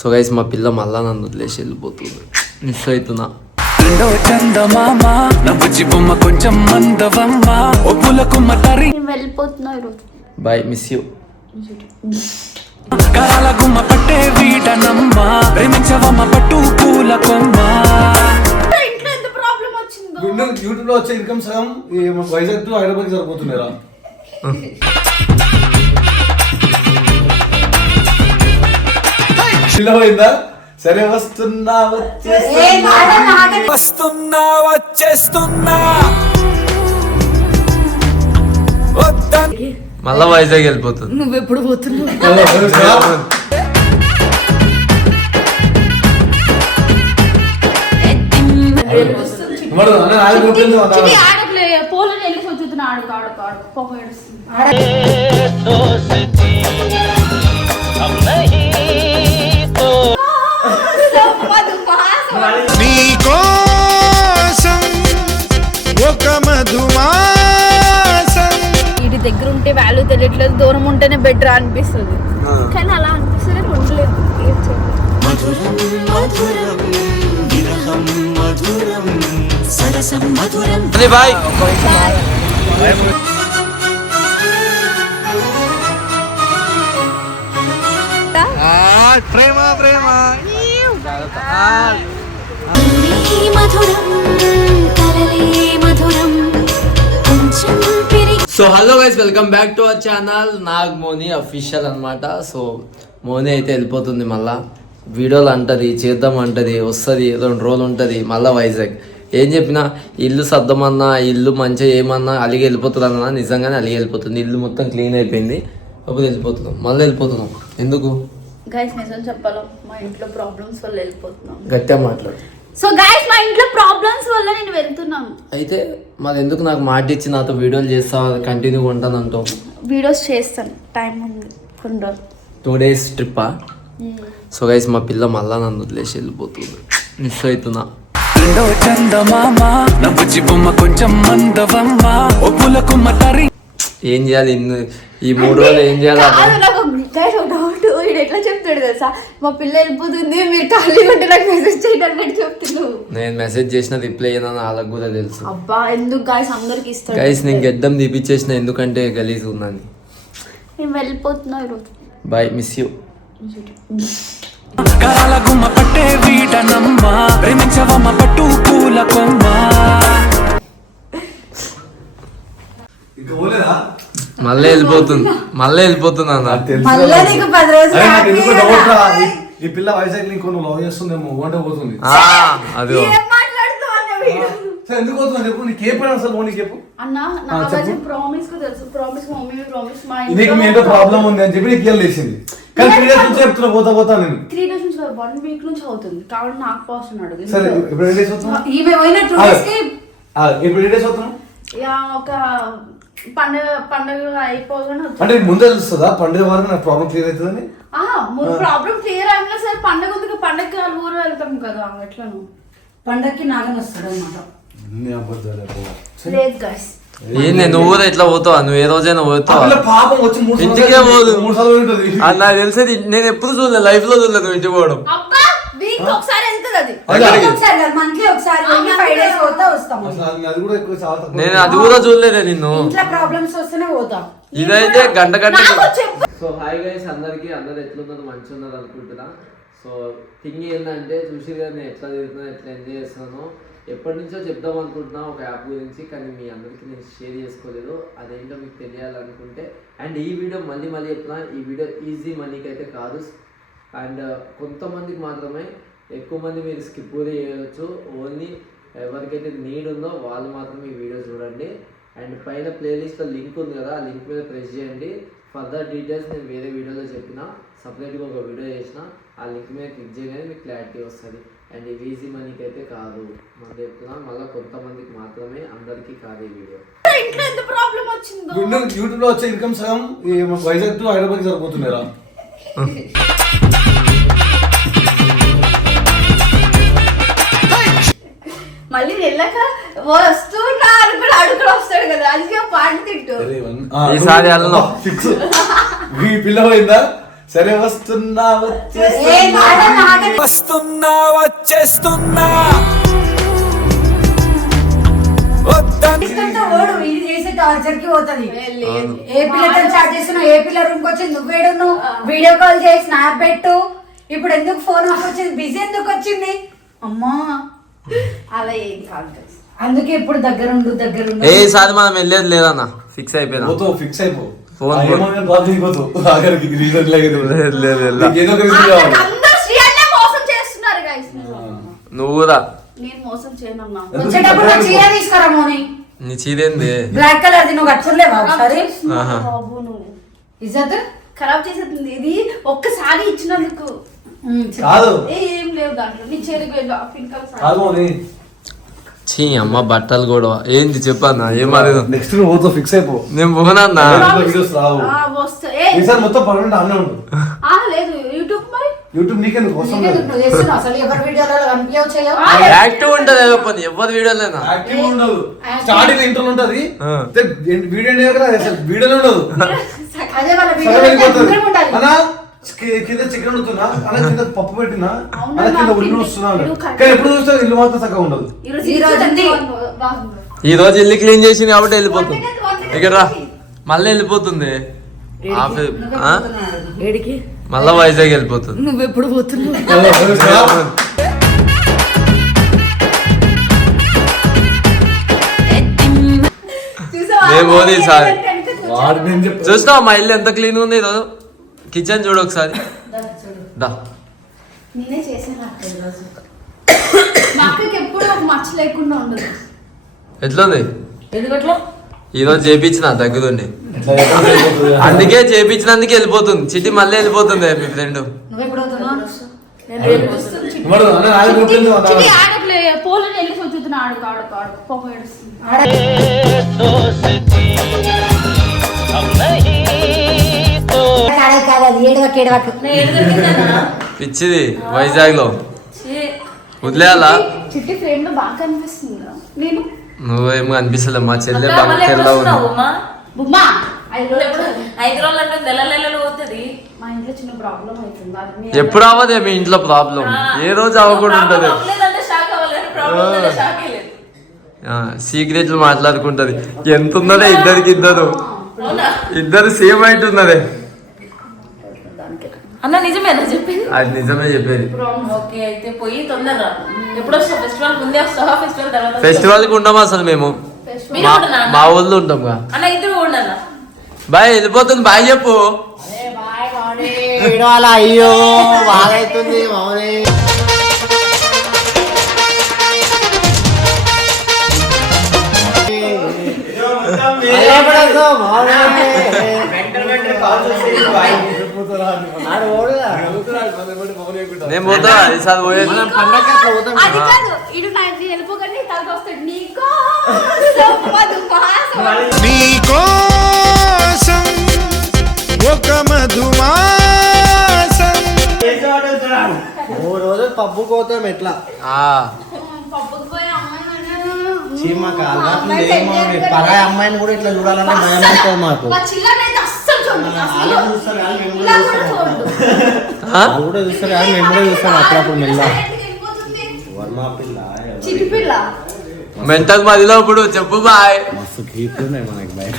So guys మా పిల్ల మళ్ళా నన్ను వదిలేసి వెళ్ళిపోతుంది. మిస్ అవుతున్నా. రెండో చందమామ నవ్వుచి బొమ్మ కొంచెం మందవమ్మ. ఒప్పులకు మతరి నేను వెళ్ళిపోతున్నా ఈరోజు. బాయ్ మిస్ యూ కరాల గుమ్మ పట్టే వీటనమ్మ ప్రేమించవమ్మ పట్టు పూల కొమ్మ. యూట్యూబ్లో వచ్చే ఇన్కమ్ సగం వైజాగ్ టు హైదరాబాద్ సరిపోతున్నారా చిల్ల పోయిందా సరే వస్తున్నా వచ్చేస్తున్నా. వస్తున్నా వచ్చేస్తున్నా. మళ్ళా వైజాగ్ వెళ్ళిపోతుంది. నువ్వు ఎప్పుడు పోతున్నావు పోలని ఆడుకో ఆడుకో ఆడుకో పాప ఏడుస్తుంది. వాల్యూ తెలియట్లేదు దూరం ఉంటేనే బెటర్ అనిపిస్తుంది. కానీ అలా అనిపిస్తుంది ఉండలేదు ఏం చేయలేదు అది బాయ్. ప్రేమ ప్రేమ. మధురం కలలే మధురం. కొంచెం పెరిగి so hello guys welcome back to our channel Nag Moni official అన్నమాట. సో మోని అయితే వెళ్ళిపోతుంది మళ్ళా. వీడియోలు అంటది చేద్దాం అంటది వస్తుంది రెండు రోజులు ఉంటుంది మళ్ళా వైజాగ్. ఏం చెప్పినా ఇల్లు సర్దమన్నా ఇల్లు మంచిగా ఏమన్నా అలిగి వెళ్ళిపోతుంది అన్నా నిజంగానే అలిగి వెళ్ళిపోతుంది. ఇల్లు మొత్తం క్లీన్ అయిపోయింది. అప్పుడు వెళ్ళిపోతున్నాం. మళ్ళీ వెళ్ళిపోతున్నాం. ఎందుకు? గైస్ నిజం చెప్పాలో? మా ఇంట్లో ప్రాబ్లమ్స్ వల్ల వెళ్ళిపోతున్నాం. గట్టిగా మాట్లాడు. సో గైస్ మా ఇంట్లో ప్రాబ్లమ్స్ వల్ల నేను వెళ్తున్నాను. అయితే మరి ఎందుకు నాకు మాట ఇచ్చి నాతో వీడియోలు చేస్తా కంటిన్యూగా ఉంటాను అంటావు. వీడియోస్ చేస్తాను. టైం ఉంది. కొన్ని రోజులు. టూ డేస్ ట్రిప్పా సో గైస్ మా పిల్ల మళ్ళా నన్ను వదిలేసి వెళ్ళిపోతుంది. మిస్ అవుతున్నా. ఏం చేయాలి? ఇన్ని ఈ మూడు రోజులు ఏం చేయాలి వీడు ఎట్లా చెప్తాడు తెలుసా? మా పిల్ల వెళ్ళిపోతుంది మీరు ఖాళీ ఉంటే నాకు మెసేజ్ చేయండి అన్నట్టు చెప్తున్నావు నేను మెసేజ్ చేసిన రిప్లై అయినా వాళ్ళకి కూడా తెలుసు. అబ్బా ఎందుకు గాయస్ అందరికి ఇస్తాడు? గైస్ నేను గెడ్డం తీపిచ్చేసిన ఎందుకంటే గలీజ్ ఉందని. నేను వెళ్ళిపోతున్నా ఈరోజు. బాయ్ మిస్ యూ కరాల గుమ్మ పట్టే వీటనమ్మ ప్రేమించవమ్మ పట్టు పూల కొమ్మ. ఇంకా పోలేదా? మళ్ళీ వెళ్ళిపోతుంది. మళ్ళీ వెళ్ళిపోతుంది అన్న. నాకు తెలుసు మళ్ళా నీకు పది రోజులు అరే, నాకు ఎందుకో హ్యాపీ డౌట్ రా. కదా? ఈ- ఈ పిల్ల వైజాగ్ ఇంకో నువ్వు లవ్ చేస్తుందేమో అంటే పోతుంది. ఆ, అదిగో సరే ఎందుకు పోతుంది చెప్పు నీకు ఏ పని అసలు నీకు చెప్పు. అన్న ఆ, నాకు చెప్పు. ప్రామిస్కు తెలుసు. ప్రామిస్ మమ్మీ ప్రామిస్ మా నీకు మీ ఏంటో ప్రాబ్లం ఉంది అని చెప్పి నీకు ఇయ్యాలి లేచింది కానీ త్రీ డేస్ నుంచి చెప్తున్నా పోతా పోతా నేను. త్రీ డేస్ నుంచి వన్ వీక్ నుంచి అవుతుంది. కాబట్టి నాకు పర్సన్ అడుగు సరే ఇప్పుడు ఎన్ని డేస్ అవుతున్నా ఈమె పోయిన టూ డేస్కి ఇప్పుడు ఎన్ని డేస్ అవుతున్నా యా ఒక పండుగ పండుగ అయిపోగానే. అంటే ముందే తెలుస్తుందా? పండుగ వరకు నాకు ప్రాబ్లం క్లియర్ అవుతుందని? ఆహా ముందు ప్రాబ్లం క్లియర్ అయినా సరే పండుగ ఉంది పండుగకి వాళ్ళు ఊరు వెళ్తాం కదా ఎట్లను. పండక్కి నాగన్ వస్తాడు అనమాట. లేదు ఏంది నువ్వు కూడా ఇట్లా పోతావా? నువ్వు ఏ రోజైనా పోతావా? పాపం వచ్చి ఇంటికే పోదు. నాకు తెలిసేది నేను ఎప్పుడు చూడలేదు లైఫ్లో చూడలేదు ఇంటికి పోవడం. ఒకసారి వెళ్తుంది అది. అక్కడికి. ఒకసారి మంత్లీ ఒకసారి ఫైవ్ డేస్ పోతా వస్తాము అసలు అది- అది కూడా ఎక్కువ చాలా తక్కువ. నేను అది కూడా చూడలేదే నిన్ను. ఇంట్లో ప్రాబ్లమ్స్ వస్తేనే పోతాం. ఇదైతే గంట గంట సో హాయ్ గైస్ అందరికి అందరు ఎట్లున్నారు? మంచిగా ఉన్నారు అనుకుంటున్నా. సో థింగ్ ఏంటంటే చూసి నేను ఎట్లా తిరుగుతున్నా ఎట్లా ఎంజాయ్ చేస్తున్నాను ఎప్పటి నుంచో చెప్దాం అనుకుంటున్నా ఒక యాప్ గురించి కానీ మీ అందరికీ నేను షేర్ చేసుకోలేదు. అదేంటో మీకు తెలియాలనుకుంటే అండ్ ఈ వీడియో మళ్ళీ మళ్ళీ చెప్తున్నా. ఈ వీడియో ఈజీ మనీకి అయితే కాదు. అండ్ కొంతమందికి మాత్రమే ఎక్కువ మంది మీరు స్కిప్ కూడా చేయవచ్చు ఓన్లీ ఎవరికైతే నీడ్ ఉందో వాళ్ళు మాత్రమే ఈ వీడియో చూడండి. అండ్ పైన ప్లేలిస్ట్లో లింక్ ఉంది కదా ఆ లింక్ మీద ప్రెస్ చేయండి. ఫర్దర్ డీటెయిల్స్ నేను వేరే వీడియోలో చెప్పిన. సపరేట్గా ఒక వీడియో చేసిన. ఆ లింక్ మీద క్లిక్ చేయగానే మీకు క్లారిటీ వస్తుంది. అండ్ ఇది ఈజీ మనీకి అయితే కాదు. మనం చెప్తున్నా మళ్ళీ కొంతమందికి మాత్రమే అందరికీ కాదు ఈ వీడియో. ఇంట్లో ఎంత ప్రాబ్లం వచ్చిందో? గుండె యూట్యూబ్లో వచ్చే ఇన్కమ్ సగం వైజాగ్ టు హైదరాబాద్ సరిపోతున్నారా మళ్ళీ వెళ్ళాక వస్తున్నా అనుకుని అడుగులు వస్తాడు కదా. అది పాట తింటూ. ఈసారి వెళ్ళను. ఫిక్స్. ఈ పిల్ల పోయిందా సరే వస్తున్నా వస్తున్నా వచ్చేస్తున్నా. ఇది చేసే టార్చర్కి పోతుంది. ఏ పిల్లతో చాట్ చేస్తున్నావు ఏ పిల్ల రూమ్కి వచ్చి నువ్వేడు నువ్వు వీడియో కాల్ చేసి స్నాప్ పెట్టు. ఇప్పుడు ఎందుకు ఫోన్ వచ్చింది? బిజీ ఎందుకు వచ్చింది? అమ్మా. అలా ఏం కాదు అందుకే ఇప్పుడు దగ్గరుండు దగ్గరుండు. ఏ ఈసారి మనం వెళ్ళేది లేదన్న. ఫిక్స్ అయిపోయినా. పోతావు ఫిక్స్ అయిపో. ఫోన్ ఆ, ఏమన్నా బాధ దిగిపోతావు ఆఖరికి రీజన్ లేదు. లేదు, లేదు, లేదు. నీకు ఏదో ఒక రీజన్ కావాలి. అందరూ శ్రీ అన్నే మోసం చేస్తున్నారు guys. నువ్వు కూడా. నేను మోసం చేయనన్నా వచ్చేటప్పుడు నా చీర తీసుకురా మోని. నీ చీరేంది? బ్లాక్ కలర్ నువ్వు కట్టుకోలేవా ఒకసారి? ఆహా. బాబు నువ్వు. ఇజ్జత్? ఖరాబ్ చేసేది ఇది ఒక్కసారి ఇచ్చినందుకు. కాదు. ఏ లేవు దాంట్లో. నీ చేరికి పింక్ కలర్ చీ అమ్మ బట్టలు కూడా ఏంది చెప్పన్నా ఏం అడగదు నెక్స్ట్ నువ్వు పోతావు ఫిక్స్ అయిపో. నేను పోనన్నా ఈసారి మొత్తం పర్మనెంట్ అన్నీ ఉండు. ఆ, లేదు. యూట్యూబ్ మరి? యూట్యూబ్ నీకెందుకు? అసలు ఎవరి వీడియోలలో కనిపించవు చేయవు? యాక్టివ్ ఉంటది ఏదో పని. ఎవరి వీడియోలేనా యాక్టివ్ ఉండదు. స్టార్టింగ్ ఇంటర్ ఉంటది. వీడియో అంటే కదా అసలు వీడియోలో ఉండదు. అదే వాళ్ళ వీడియో ఉండాలి కింద చికెన్ వండుతున్నా అలా కింద పప్పు పెట్టినా అలా కింద ఉల్లి వస్తున్నా. కానీ ఎప్పుడు చూస్తా ఇల్లు మాత్రం చక్కగా ఉండదు. ఈ రోజు ఉంది. బాగుంది. ఈ రోజు ఇల్లు క్లీన్ చేసింది కాబట్టి వెళ్ళిపోతుంది. ఇక్కడ రా. మళ్ళీ వెళ్ళిపోతుంది. మళ్ళా వైజాగ్ వెళ్ళిపోతుంది. నువ్వు ఎప్పుడు పోతున్నావు పోనీ చెప్పు చూసినావా మా ఇల్లు ఎంత క్లీన్ ఉంది ఈరోజు? కిచెన్ చూడు ఒకసారి. దా నేనే చేసాను అక్క ఈరోజు. మా అక్కకి ఎప్పుడు ఒక మచ్చ లేకుండా ఉండదు. ఎట్లుంది? ఎందుకట్లా? ఈ రోజు చేపించిన? సరిపోతుంది? అందుకే చేపించినందుకే వెళ్ళిపోతుంది. చిట్టి మళ్ళీ వెళ్ళిపోతుంది మీ ఫ్రెండ్. నువ్వు కాదు అది ఏడవకు ఏడవకు. పిచ్చిది వైజాగ్లో వదిలేయాలా? చిట్టి ఫ్రేమ్లో బాగా కనిపిస్తుంది నేను నువ్వేమో అనిపిస్తలే మా చెల్లె బాగా తెల్ల ఉంది. బుమ్మా ఐదు రోజులు ఐదు రోజులు అంటే నెల నెలలు పోతుంది మా ఇంట్లో చిన్న ప్రాబ్లం అవుతుంది. అది మీ ఎప్పుడు అవ్వదే మీ ఇంట్లో ప్రాబ్లం? ఏ రోజు అవ్వకుండా ఉంటది? సీక్రెట్లు మాట్లాడుకుంటది. ఎంత ఉన్నదే ఇద్దరికి ఇద్దరు. అవునా? ఇద్దరు సేమ్ హైట్ ఉన్నదే. అన్న నిజమేనా చెప్పింది? అది నిజమే చెప్పేది. ఓకే అయితే పోయి తొందరగా. ఎప్పుడు వస్తావు ఫెస్టివల్ ముందే వస్తావా ఫెస్టివల్ తర్వాత ఫెస్టివల్కి ఉంటాం అసలు మేము. మీరు మా- ఊళ్ళో ఉంటాం కదా అన్న ఇద్దరు కూడా అన్న బాయ్ వెళ్ళిపోతుంది బాయ్ చెప్పు. అయ్యో బాధైతుంది మౌని నేను పోతా ఈసారి పోయేది. పండగకి అట్లా పోతాం అది కాదు ఇటు నా ఇది వెళ్ళిపోకండి తలకి వస్తాడు నీకో నీకోసం ఒక మధుమాసం. రోజులు పబ్బు పోతాం ఎట్లా? ఏమో పరాయి అమ్మాయిని కూడా ఇట్లా చూడాలంటే భయం అవుతుంది మాకు మా చిల్లనైతే అస్సలు చూడండి అసలు వాళ్ళు కూడా చూస్తారు. కానీ మేము చూస్తాం అప్పుడప్పుడు మెల్ల. మెంటల్ మదిలో ఇప్పుడు? చెప్పు బాయ్. మస్తు కీప్ ఉన్నాయి మనకి బయట.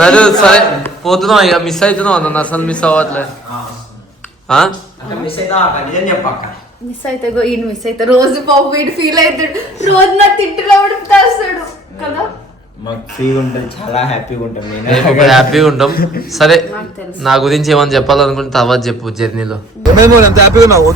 నడు సరే పోతున్నావు ఇక మిస్ అవుతున్నావు అన్న అసలు మిస్ అవ్వట్లే? మిస్ అయితే ఈయన మిస్ అయితే రోజు పాప వీడు ఫీల్ అవుతాడు. రోజు నా తిట్టులో ఉడుపుతాస్తాడు కదా? మాకు ఫ్రీగా ఉంటుంది చాలా హ్యాపీగా ఉంటాం. మేము నేను హ్యాపీగా ఉంటాం. సరే. నా గురించి ఏమని చెప్పాలనుకుంటే తర్వాత చెప్పు జర్నీలో. ఎంత హ్యాపీగా ఉన్నావు?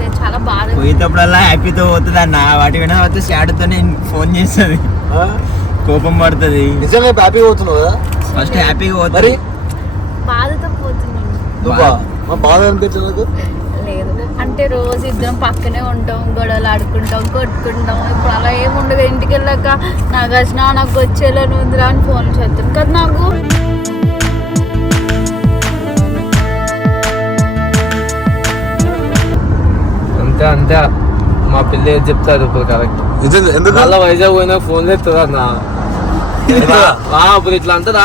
నేను బాధ పోయేటప్పుడల్లా హ్యాపీతో పోతుంది అన్న వాటి విన వచ్చి షాడ్తో ఫోన్ చేస్తుంది. కోపం పడుతుంది. నిజంగా హ్యాపీగా అవుతున్నావు కదా? ఫస్ట్ హ్యాపీగా పోతుంది. బాధతో పోతున్నాను. బాధ అనిపించలేదు లేదు అంటే రోజు ఇద్దరం పక్కనే ఉంటాం గొడవలు ఆడుకుంటాం కొట్టుకుంటాం. ఇప్పుడు అలా ఏమి ఉండదు. ఇంటికి వెళ్ళాక నాకు వచ్చిన నాకు వచ్చేలా ఉందిరా అని ఫోన్ చేస్తాను. కదా నాకు? అంతే అంతే. మా పిల్ల ఏది చెప్తారు ఇప్పుడు కరెక్ట్ ఎందుకు? మళ్ళా వైజాగ్ పోయినా ఫోన్ చేస్తుందా అన్న? ఆ, ఇప్పుడు ఇట్లా అంటదా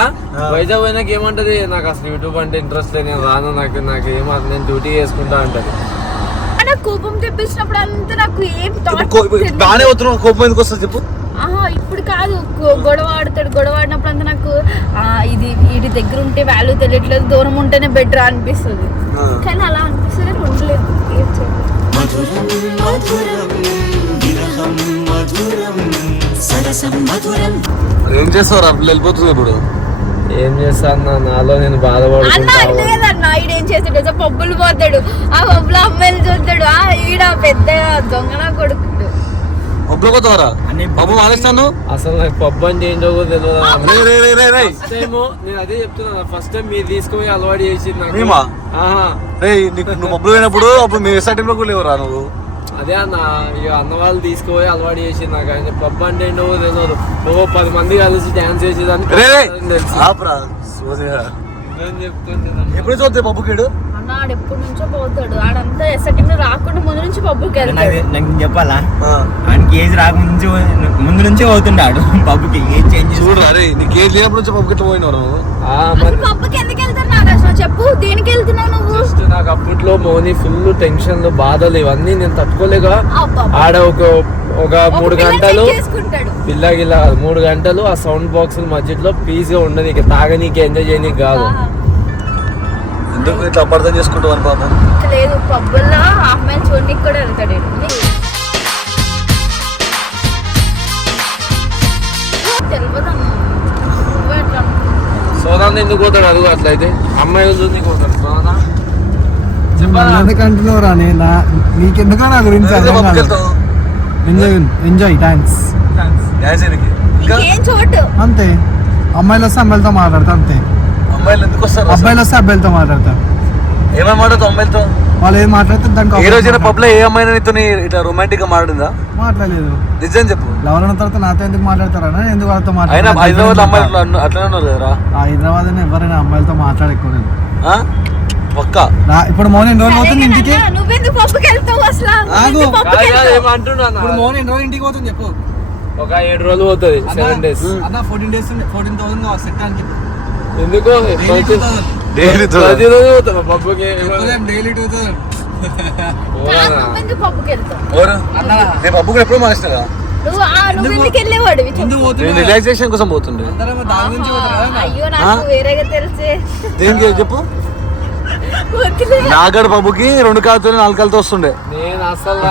వైజాగ్ పోయినాక ఏమంటది? నాకు అసలు యూట్యూబ్ అంటే ఇంట్రెస్ట్ లేదు నేను రాను నాకు నాకు ఏమో నేను డ్యూటీ చేసుకుంటా అంటది. నాకు కోపం తెప్పించినప్పుడు అంతా నాకు ఏం. బాగానే వస్తున్నావు కోపం ఎందుకు వస్తుంది చెప్పు. ఆహా ఇప్పుడు కాదు గొడవ ఆడతాడు గొడవ ఆడినప్పుడు అంతా నాకు ఇది వీడి దగ్గర ఉంటే వాల్యూ తెలియట్లేదు దూరం ఉంటేనే బెటర్ అనిపిస్తుంది. కానీ అలా అనిపిస్తుంది ఉండలేదు ఏం మధురం ఏం చేస్తావు వెళ్ళిపోతుంది ఇప్పుడు. ఏం చేస్తాను నాలో నేను కదన్న ఈడేం చేస్తాడు? పబ్బులు పోతాడు. ఆ పబ్బులో అమ్మాయిలు చూస్తాడు. ఆ ఈడ పెద్ద దొంగన కొడుకుడు. ఒప్పుడు పోతావరా బాబు మానేస్తాను? అసలు నాకు పబ్బు అంటే ఏంటో కూడా తెలియదు నేను అదే చెప్తున్నా ఫస్ట్ టైం మీరు తీసుకుపోయి అలవాటు చేసింది నాకు. మేమా? ఆహా. రే నీకు నువ్వు మబ్బులు పోయినప్పుడు అప్పుడు మేము ఎస్ఆర్ టైంలో కూడా లేవురా నువ్వు? అదే అన్న ఇక అన్న వాళ్ళు తీసుకుపోయి అలవాటు చేసింది నాకు. ఆయన పబ్బు అంటే ఏంటో తెలియదు నువ్వు పది మంది కలిసి డాన్స్ చేసేదాన్ని తెలుసు. ఎప్పుడు చూస్తే పప్పుకేడు అన్న ఆడు ఎప్పటి నుంచో పోతాడు. ఆడంతా ఎస్ఐటీ రాకుండా ముందు నుంచి పబ్బుకి నాకు వెళ్తాడు. నాకు చెప్పాలా? ఆయనకి ఏజ్ రాకముందు నుంచి ముందు నుంచే అవుతుండాడు పబ్బుకి. ఏం చేంజ్ చూడు అరే నీకు ఏం లేనప్పుడు నుంచి ఎట్లా అసలు మరి పబ్బుకి ఎందుకు వెళ్తారు నాకు అసలు చెప్పు దేనికి వెళ్తున్నావు నువ్వు? జస్ట్ నాకు అప్పట్లో మోని ఫుల్ టెన్షన్లు బాధలు ఇవన్నీ నేను తట్టుకోలేక. ఆడ ఒక ఒక మూడు గంటలు పిల్ల గిల్ల మూడు గంటలు ఆ సౌండ్ బాక్స్ మధ్యలో పీస్గా ఉండదు ఇక తాగనీకి ఎంజాయ్ చేయనీకి కాదు. ఎందుకు ఇట్లా అపార్థం చేసుకుంటావు పాపం? లేదు పబ్బుల్లో చూడడానికి కూడా వెళ్తాడు. సోదాన్ని ఎందుకు పోతాడు అడుగు అట్లయితే అమ్మాయిలు చూసి పోతాడు? సోదా నేను? నీకెందుకు నా గురించి ఎంజాయ్ ఎంజాయ్ థ్యాంక్స్ అంతే. అమ్మాయిలు వస్తే అమ్మాయిలతో మాట్లాడతా అంతే. అమ్మాయిలు ఎందుకు వస్తారు? అబ్బాయిలు వస్తే అబ్బాయిలతో మాట్లాడతా. ఏమేమి మాట్లాడుతావు అమ్మాయిలతో? వాళ్ళు ఏం మాట్లాడితే దానికి ఏ రోజైనా పబ్లో ఏ అమ్మాయి నీతో ఇట్లా రొమాంటిక్గా మాట్లాడిందా? మాట్లాడలేదు. నిజం చెప్పు. లవర్ అయిన తర్వాత నాతో ఎందుకు మాట్లాడతారా? ఎందుకు వాళ్ళతో అయినా హైదరాబాద్ మాట్లాడతారు అమ్మాయిలు అట్లా- అట్లనే ఉన్నారు కదరా? హైదరాబాద్ ఎవరైనా అమ్మాయిలతో మాట్లాడెక్కువ నేను ఆ? పక్క? ఇప్పుడు మోన్ ఎన్ని రోజులు పోతుంది ఇంటికి? అన్న, నువ్వెందుకు పప్పుకి వెళ్తావు అసలు? ఇప్పుడు మోన్ ఎన్ని రోజులు ఇంటికి పోతుంది చెప్పు. ఒక ఏడు రోజులు పోతుంది సెవెన్ డేస్ అన్న fourteen days fourteen thousand set అని చెప్పి ఎందుకు? డైలీ ప్రతిరోజు పోతాను పబ్బుకి డైలీ టూ థౌసండ్ ఎప్పుడు నేను రిలాక్సేషన్ కోసం పోతుండే. అందరం దాని నుంచి పోతారు కదా అన్న. అయ్యో నాకు వేరేగా తెలిసే. దేనికి చెప్పు. నాగడ పబ్బుకి రెండు కాలుతో నాలుగు కాలుతో వస్తుండే. నేను అసలు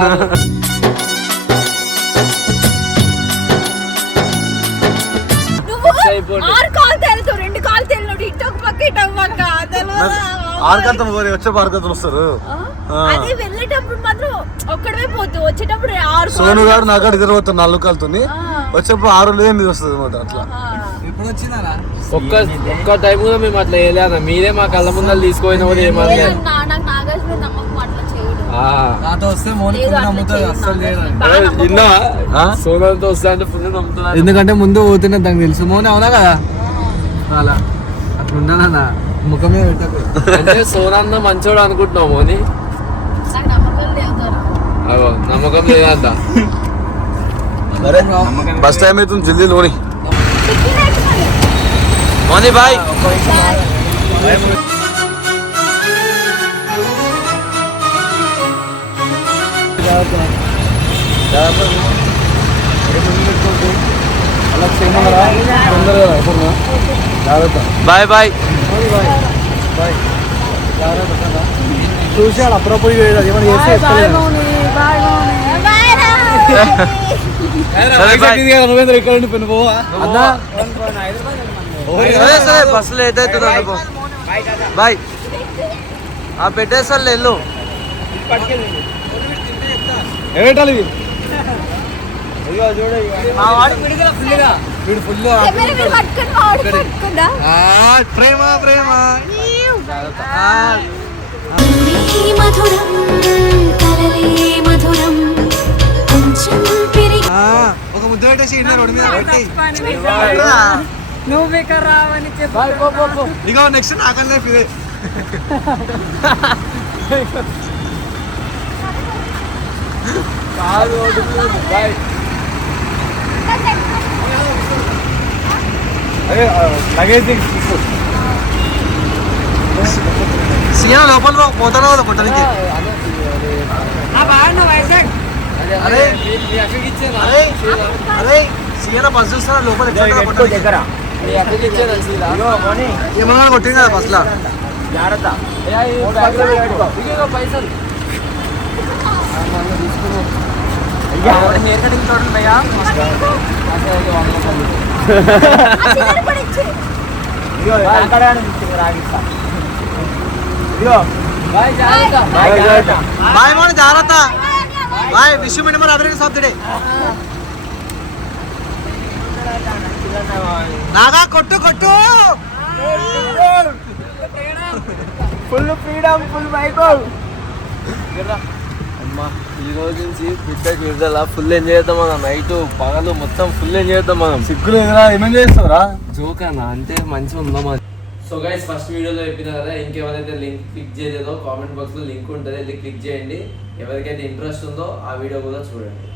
అయిపోయింది. ఆరు కాలు తెలుతావు రెండు కాలు తెలియడు వచ్చే ఆరు కాలుతో వస్తారు? అదే వెళ్ళేటప్పుడు మాత్రం ఒక్కడమే పోతు వచ్చేటప్పుడు ఆరు. సోను గారు నాగడ ఇద్దరు పోతారు నాలుగు కాలుతో ఆ. వచ్చేప్పుడు ఆరు లేదు ఎనిమిది వస్తుంది అనమాట అట్లా. ఇప్పుడు వచ్చిందా ఒక్క ఒక్క టైం కూడా మేము అట్లా వేయలేనా మీరే మా కళ్ళ ముందర తీసుకుపోయినా కూడా నాకు నాగార్జున మీద నమ్మకం అట్లా ఎందుకంటే ముందు పోతున్నా దానికి తెలుసు. మోన్ అవునా కదా? అలా. ఉండనా ముఖం మీద పెట్టకు. అంటే సోనాన్న మంచోడు అనుకుంటున్నావు మోని. అగో నమ్మకం లేదంట బస్ టైం అవుతుంది జల్దీ లోని మోని బాయ్. Bye bye. చూసాడు అప్పుడప్పుడు నువ్వేంద్ర ఇక్కడ ఉండి పెను పోవా? సరే అనుకో. బాయ్. ఆ పెట్టేసారు వెళ్ళు. ఏమిటాలి ఇవి? కెమెరా మీరు పట్టుకొని వాడు పట్టుకుందా? ఆ, ప్రేమ ప్రేమ. మధురం కలలే మధురం కొంచెం ఒక ముద్ద పెట్టేసి ఈయన రోడ్డు మీద పెట్టి. నువ్వు ఇక్కడ రావని చెప్పి. ఇగో నెక్స్ట్ నాకన్నా ఇదే. లగేజ్ సీఎం లోపల పో- పోతాను కదా కొట్టడానికి అరే అరే సీఎం బస్ చూస్తున్నా లోపల దగ్గర ఏమన్నా కొట్టింది కదా బస్లా జాగ్రత్త పైసలు హెయిర్ కటింగ్ చూడండి భయ్యా. ఇదిగో అక్కడ రాగిస్తా ఇదిగో బాయ్ జాగ్రత్త బాయ్ జాగ్రత్త బాయ్ మోని జాగ్రత్త బాయ్ విష్ నాగా కొట్టు కొట్టు ఫుల్ ఫ్రీడమ్ ఫుల్ బైక్ అమ్మా. ఈ రోజు నుంచి బిడ్డకి విడుదల. ఫుల్ ఎంజాయ్ చేద్దాం మనం నైట్ పగలు మొత్తం ఫుల్ ఎంజాయ్ చేద్దాం మనం. సిగ్గులు ఎదురా ఏమేం చేస్తావురా? జోక్ అన్న అంటే మంచిగా ఉందాం సో గైస్ ఫస్ట్ వీడియోలో చెప్పిన కదా ఇంకెవరైతే లింక్ క్లిక్ చేయలేదో కామెంట్ బాక్స్లో లింక్ ఉంటుంది వెళ్ళి క్లిక్ చేయండి. ఎవరికైతే ఇంట్రెస్ట్ ఉందో ఆ వీడియో కూడా చూడండి.